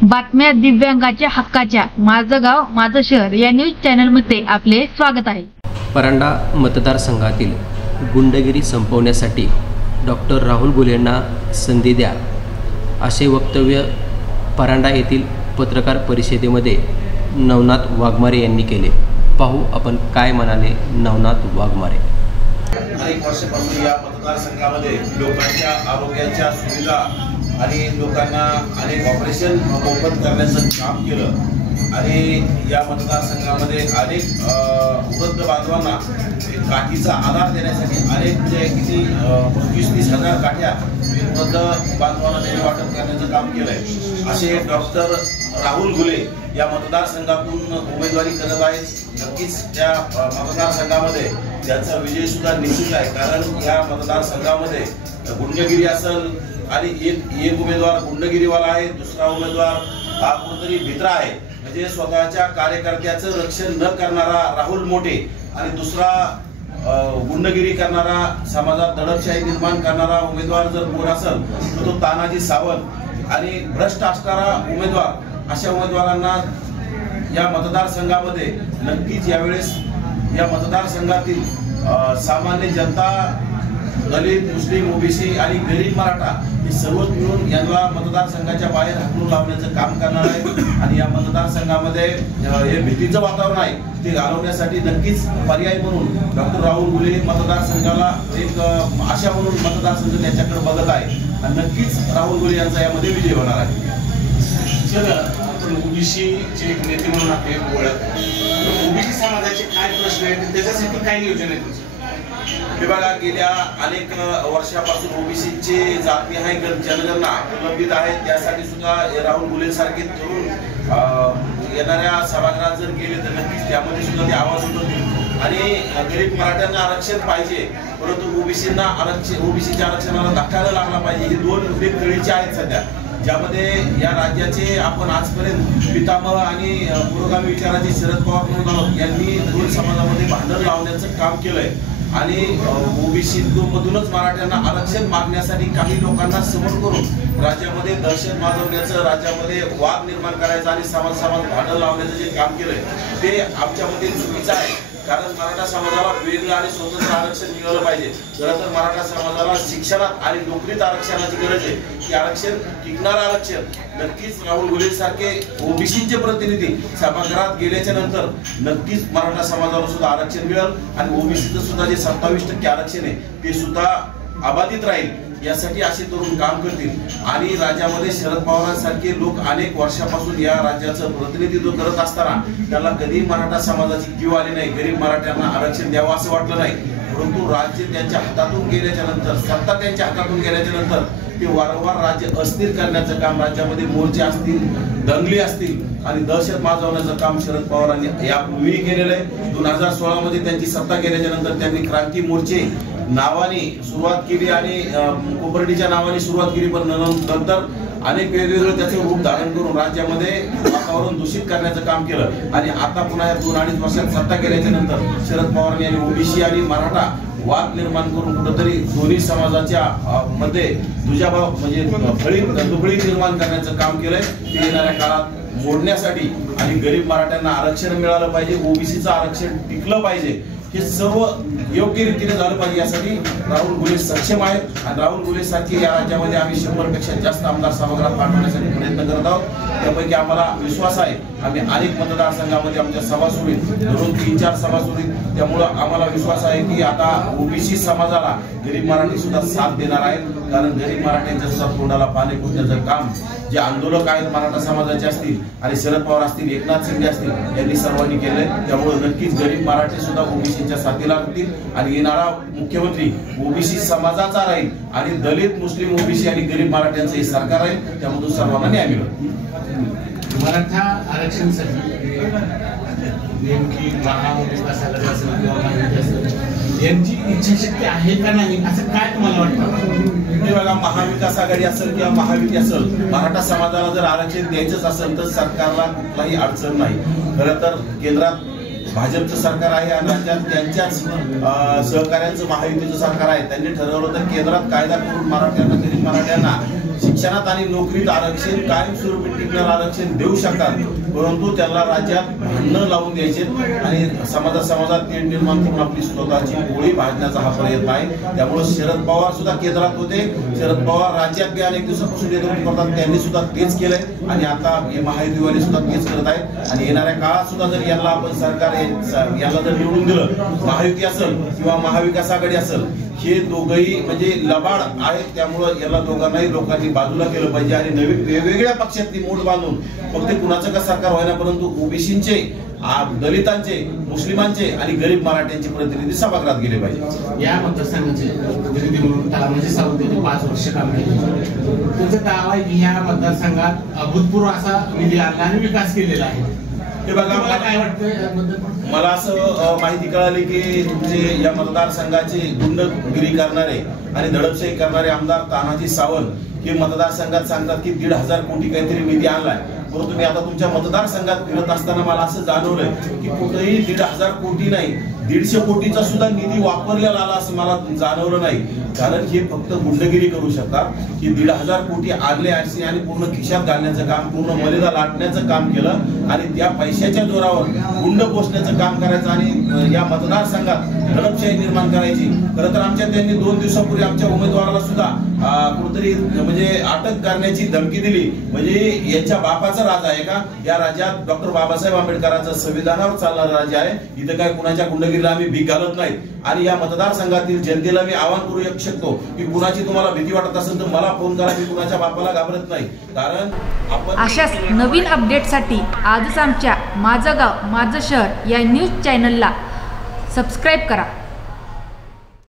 बातम्या दिव्यांगाच्या हक्काच्या माझं गाव माझं शहर या न्यूज चॅनलमध्ये आपले स्वागत आहे। परांडा मतदारसंघातील गुंडगिरी संपवण्यासाठी डॉक्टर राहुल गुलेंना संधी द्या असे वक्तव्य परांडा येथील पत्रकार परिषदेमध्ये नवनाथ वाघमारे यांनी केले। पाहू आपण काय म्हणाले नवनाथ वाघमारे। अनेक वर्षापासून या मतदारसंघामध्ये लोकांच्या आरोग्याच्या सुविधा आणि लोकांना अनेक ऑपरेशन मोफत करण्याचं काम केलं आणि या मतदारसंघामध्ये अनेक वृद्ध बांधवांना काठीचा आधार देण्यासाठी अनेक किती 20-30 हजार काठ्या वृद्ध बांधवांना त्यांनी वाटप करण्याचं काम केलंय। असे डॉक्टर राहुल गुले या मतदारसंघातून उमेदवारी करत आहेत। नक्कीच त्या मतदारसंघामध्ये त्यांचा विजय सुद्धा निश्चित आहे, कारण या मतदारसंघामध्ये गुंडगिरी असेल आणि एक उमेदवार गुंडगिरीवाला आहे, दुसरा उमेदवार हा कोणतरी भित्रा आहे, म्हणजे स्वतःच्या कार्यकर्त्याचं रक्षण न करणारा राहुल मोठे आणि दुसरा गुंडगिरी करणारा, समाजात दडपशाही निर्माण करणारा उमेदवार जर कोण असेल तर तो तानाजी सावंत आणि भ्रष्ट असणारा उमेदवार। अशा उमेदवारांना या मतदारसंघामध्ये नक्कीच यावेळेस या मतदारसंघातील सामान्य जनता, दलित, मुस्लिम, ओबीसी आणि गरीब मराठा हे सर्वच मिळून यांना मतदारसंघाच्या बाहेर हाकलून लावण्याचं काम करणार आहे आणि या मतदारसंघामध्ये हे भीतीचं वातावरण आहे ते घालवण्यासाठी नक्कीच पर्याय म्हणून डॉक्टर राहुल गुले मतदारसंघाला एक आशा म्हणून मतदारसंघ त्याच्याकडे बघत आहे आणि नक्कीच राहुल गुले यांचा यामध्ये विजय होणार आहे। ओबीसीचे नेते म्हणून आपले ओळख, ओबीसी समाजाचे काय प्रश्न आहेत त्याच्यासाठी काय नियोजन आहे? विभागा गेल्या अनेक वर्षापासून ओबीसीचे जातीय जनगणना प्रलंबित आहे, त्यासाठी सुद्धा राहुल गुले सारखे तरुण येणाऱ्या सभागृहात जर गेले तर नक्कीच त्यामध्ये सुद्धा ते आवाज उठवतील आणि गरीब मराठ्यांना आरक्षण पाहिजे, परंतु ओबीसीच्या आरक्षणाला धक्का न लागला पाहिजे। हे दोन मुद्दे कळीचे आहेत सध्या, ज्यामध्ये या राज्याचे आपण आजपर्यंत पितामह आणि पुरोगामी विचाराचे शरद पवार म्हणून आहोत यांनी दोन समाजामध्ये भांडण लावण्याचं काम केलंय आणि ओबीसी मधूनच मराठ्यांना आरक्षण मागण्यासाठी काही लोकांना समोर करून राज्यामध्ये दहशत माजवण्याचं, राज्यामध्ये वाद निर्माण करायचं आणि समाज भांडण लावण्याचं जे काम केलंय ते आमच्या मते चुकीचं आहे, कारण मराठा समाजाला वेगळं आणि स्वतंत्र आरक्षण मिळालं पाहिजे। खरं तर मराठा समाजाला शिक्षणात आणि नोकरीत आरक्षणाची गरज आहे, की आरक्षण टिकणारं आरक्षण। नक्कीच राहुल गुले सारखे ओबीसीचे प्रतिनिधी सभागृहात गेल्याच्या नंतर नक्कीच मराठा समाजाला सुद्धा आरक्षण मिळेल आणि ओबीसीचं सुद्धा जे 27% आरक्षण आहे ते सुद्धा अबाधित राहील, यासाठी असे तरुण काम करतील आणि राज्यामध्ये शरद पवारांसारखे लोक अनेक वर्षापासून या राज्याचं प्रतिनिधित्व करत असताना त्याला कधी मराठा समाजाची कीव आली नाही, गरीब मराठ्यांना आरक्षण द्यावं असं वाटलं नाही, परंतु राज्य त्यांच्या हातातून गेल्याच्या नंतर, सत्ता त्यांच्या हातातून गेल्याच्या नंतर ते वारंवार राज्य अस्थिर करण्याचं काम, राज्यामध्ये मोर्चे असतील, दंगली असतील आणि दहशत माजवण्याचं काम शरद पवारांनी यापूर्वी केलेलं आहे। 2016 मध्ये त्यांची सत्ता गेल्याच्या नंतर त्यांनी क्रांती मोर्चे नावाने सुरुवात केली आणि कोपर्डीच्या नावाने सुरुवात केली, पण नंतर अनेक वेगवेगळे त्याचे रूप धारण करून राज्यामध्ये वातावरण दूषित करण्याचं काम केलं आणि आता पुन्हा 2-2.5 वर्षात सत्ता केल्याच्या नंतर शरद पवार यांनी ओबीसी आणि मराठा वाद निर्माण करून कुठेतरी दोन्ही समाजाच्या मध्ये दुजाभाव म्हणजे दुबळी निर्माण करण्याचं काम केलंय। ते येणाऱ्या काळात मोडण्यासाठी आणि गरीब मराठ्यांना आरक्षण मिळालं पाहिजे, ओबीसीचं आरक्षण टिकलं पाहिजे, हे सर्व योग्य रीतीने झालं पाहिजे, यासाठी राहुल गुले सक्षम आहेत आणि राहुल गुले सारखे या राज्यामध्ये आम्ही 100 पेक्षा जास्त आमदार सभागृहात पाठवण्यासाठी प्रयत्न करत आहोत। त्यापैकी आम्हाला विश्वास आहे, आम्ही अनेक मतदारसंघामध्ये आमच्या सभा सुरू आहेत, दररोज 3-4 सभा सुरू आहेत, त्यामुळं आम्हाला विश्वास आहे की आता ओबीसी समाजाला गरीब मराठी सुद्धा साथ देणार आहेत, कारण गरीब मराठ्यांच्या सुद्धा तोंडाला पाणी फुटण्याचं काम जे आंदोलक आहेत मराठा समाजाचे असतील आणि शरद पवार असतील, एकनाथ शिंदे असतील, यांनी सर्वांनी केलंय। त्यामुळे नक्कीच गरीब मराठी सुद्धा ओबीसीच्या साथीला लागतील आणि येणारा मुख्यमंत्री ओबीसी समाजाचा राहील आणि दलित, मुस्लिम, ओबीसी आणि गरीब मराठ्यांचं हे सरकार आहे, त्यामधून सर्वांना न्याय मिळेल। मराठा आरक्षणासाठी नेमकी महाविकास आघाडी असेल किंवा महायुती असेल यांची इच्छाशक्ती आहे का नाही असं काय तुम्हाला वाटतं? हे बघा, महाविकास आघाडी असेल किंवा महायुती असेल, मराठा समाजाला जर आरक्षण द्यायचंच असेल तर सरकारला कुठलाही अडचण नाही। खरं तर केंद्रात भाजपचं सरकार आहे आणि राज्यात त्यांच्याच सहकार्यांचं महायुतीचं सरकार आहे। त्यांनी ठरवलं तर केंद्रात कायदा करून मराठ्यांना, गरीब मराठ्यांना शिक्षणात आणि नोकरीत आरक्षण कायमस्वरूपी टिकणारं आरक्षण देऊ शकतात, परंतु त्यांना राज्यात भांडणं लावून द्यायचे आणि समाजात तेढ निर्माण करून आपली स्वतःची पोळी भाजण्याचा हा प्रयत्न आहे. त्यामुळे शरद पवार सुद्धा केंद्रात होते, शरद पवार राज्यात बी अनेक दिवसापासून नेतृत्व करतात, त्यांनी सुद्धा तेच केलंय आणि आता महायुतीवाले सुद्धा तेच करत आहेत. आणि येणाऱ्या काळात सुद्धा जर याला आपण सरकार याला जर निवडून दिलं, महायुती असेल किंवा महाविकास आघाडी असेल, हे दोघंही म्हणजे लबाड आहेत. त्यामुळं याला दोघांनाही लोकांनी बाजूला केलं पाहिजे आणि नवीन वेगवेगळ्या पक्षातली मोठ बांधून फक्त कुणाचं का सरकार व्हायना, परंतु ओबीसींचे, दलितांचे, मुस्लिमांचे आणि गरीब मराठ्यांचे प्रतिनिधी सभागृहात गेले पाहिजे. या मतदारसंघाचे प्रतिनिधी म्हणून तानाजी सावंत यांनी 5 वर्ष काम केले. तुमचं दावा आहे की या मतदारसंघात अभूतपूर्व असा निधी आणला आणि विकास केलेला आहे. हे बघा, मला काय वाटतं, मला असं माहिती कळाली की तुमचे या मतदारसंघाचे गुंडगिरी करणारे आणि दडपशाही करणारे आमदार तानाजी सावंत हे मतदारसंघात सांगतात की 1,500 कोटी काहीतरी निधी आणलाय. परंतु मी आता तुमच्या मतदारसंघात फिरत असताना मला असं जाणवलंय की कुठेही 1,500 कोटी नाही, 150 कोटीचा सुद्धा निधी वापरलेला आला असं मला जाणवलं नाही. कारण हे फक्त गुंडगिरी करू शकतात की 1,500 कोटी आणले आणि पूर्ण खिशात घालण्याचं काम, पूर्ण मर्यादा लाटण्याचं काम केलं आणि त्या पैशाच्या जोरावर गुंड पोचण्याचं काम करायचं आणि या मतदारसंघात दडपशाही निर्माण करायची. खरं तर आमच्या त्यांनी 2 दिवसापूर्वी आमच्या उमेदवाराला सुद्धा कुठेतरी म्हणजे अटक करण्याची धमकी दिली. म्हणजे यांच्या बापाचा राजा आहे का? या राज्यात डॉक्टर बाबासाहेब आंबेडकरांचं संविधानावर चालणारं राज्य आहे. इथं काय कुणाच्या गुंडगिरीला आम्ही भीक घालत नाही. आणि या मतदारसंघातील जनतेला मी आवाहन करू शकतो की कुणाची तुम्हाला भीती वाटत असेल तर मला फोन करा, मी कुणाच्या बापाला घाबरत नाही. कारण आपण अशाच नवीन अपडेटसाठी आजच आमच्या माझं गाव माझं शहर या न्यूज चॅनलला सबस्क्राईब करा.